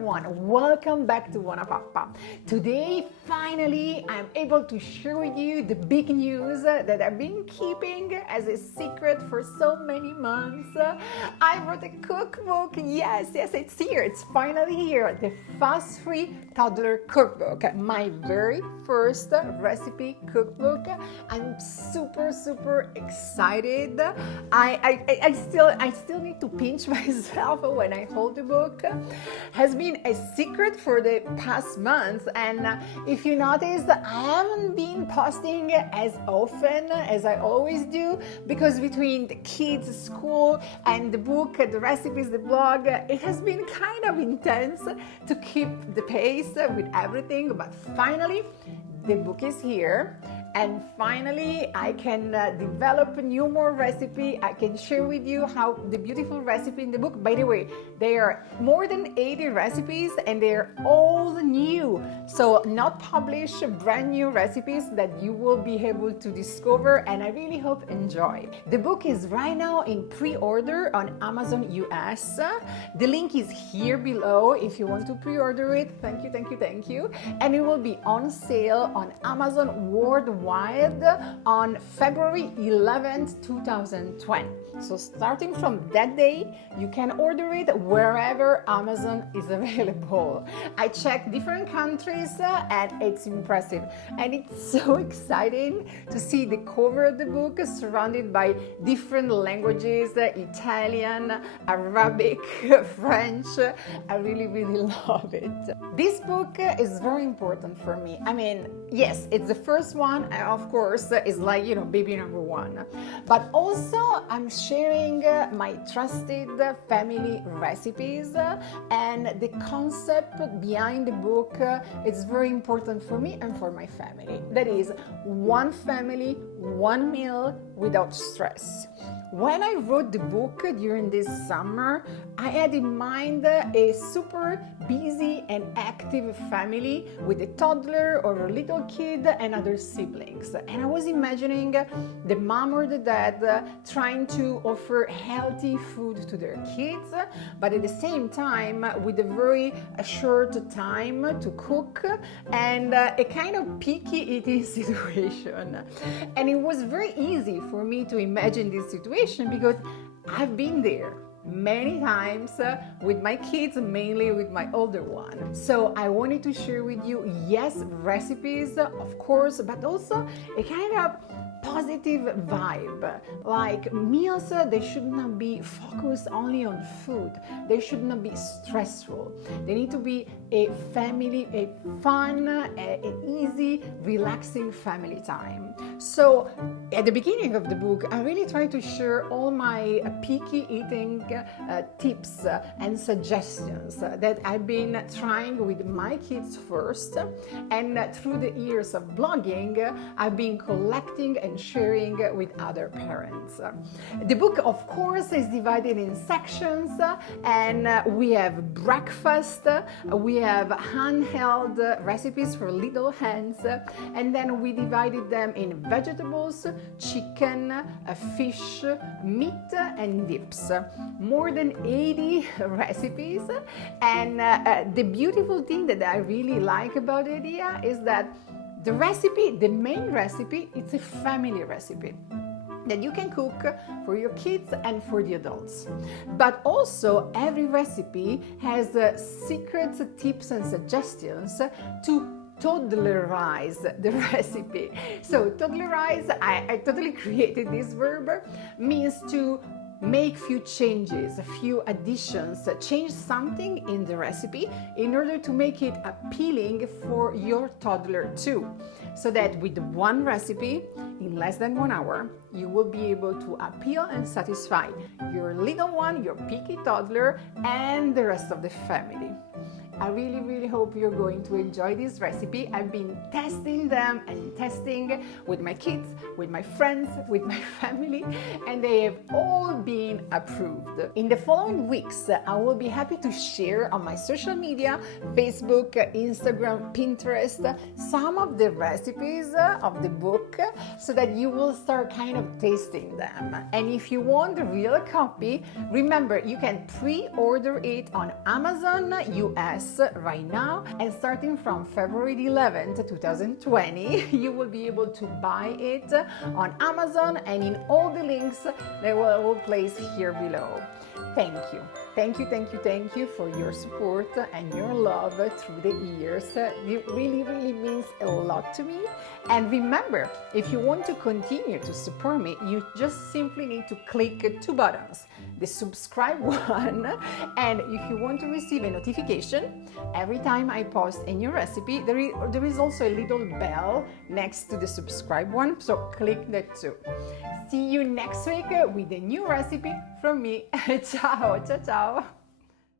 everyone, welcome back to BuonaPappa. Today, finally, I'm able to share with you the big news that I've been keeping as a secret for so many months. I wrote a cookbook. Yes, it's here. It's finally here. The Fuss-Free Toddler Cookbook, my very first recipe cookbook. I'm super excited. I still need to pinch myself when I hold the book. Has been a secret for the past months, and if you noticed, I haven't been posting as often as I always do, because between the kids' school and the book, the recipes, the blog, it has been kind of intense to keep the pace with everything. But finally the book is here, and finally I can develop a new more recipe. I can share with you how the beautiful recipe in the book. By the way, there are more than 80 recipes and they're all new, so not published, brand new recipes that you will be able to discover, and I really hope enjoy. The book is right now in pre-order on Amazon US. The link is here below if you want to pre-order it. Thank you. And it will be on sale on Amazon worldwide on February 11th, 2020. So starting from that day, you can order it wherever Amazon is available. I checked different countries and it's impressive. And it's so exciting to see the cover of the book surrounded by different languages, Italian, Arabic, French. I really love it. This book is very important for me. I mean, yes, it's the first one, and of course, it's like, baby number one. But also, I'm sharing my trusted family recipes, and the concept behind the book is very important for me and for my family. That is, one family, one meal without stress. When I wrote the book during this summer, I had in mind a super busy and active family with a toddler or a little kid and other siblings. And I was imagining the mom or the dad trying to offer healthy food to their kids, but at the same time with a very short time to cook and a kind of picky eating situation. And it was very easy for me to imagine this situation because I've been there many times with my kids, mainly with my older one. So I wanted to share with you, yes, recipes, of course, but also a kind of positive vibe. Like meals, they should not be focused only on food. They should not be stressful. They need to be a family, a fun, an easy, relaxing family time. So at the beginning of the book, I really try to share all my picky eating tips and suggestions that I've been trying with my kids first, and through the years of blogging, I've been collecting and sharing with other parents. The book, of course, is divided in sections, and we have breakfast, we have handheld recipes for little hands, and then we divided them in vegetables, chicken, fish, meat, and dips. More than 80 recipes, and the beautiful thing that I really like about the idea is that the recipe, the main recipe, it's a family recipe that you can cook for your kids and for the adults. But also every recipe has secret tips and suggestions to toddlerize the recipe. So toddlerize, I totally created this verb, means to make few changes, a few additions, change something in the recipe in order to make it appealing for your toddler too. So that with one recipe, in less than 1 hour, you will be able to appeal and satisfy your little one, your picky toddler, and the rest of the family. I really hope you're going to enjoy this recipe. I've been testing them and testing with my kids, with my friends, with my family, and they have all been approved. In the following weeks, I will be happy to share on my social media, Facebook, Instagram, Pinterest, some of the recipes of the book so that you will start kind of tasting them. And if you want the real copy, remember you can pre-order it on Amazon US course right now, and starting from February 11th, 2020, you will be able to buy it on Amazon and in all the links that I will place here below. Thank you. Thank you, thank you, thank you for your support and your love through the years. It really, really means a lot to me. And remember, if you want to continue to support me, you just simply need to click two buttons. The subscribe one, and if you want to receive a notification every time I post a new recipe, there is also a little bell next to the subscribe one, so click that too. See you next week with a new recipe from me. Ciao, ciao, ciao.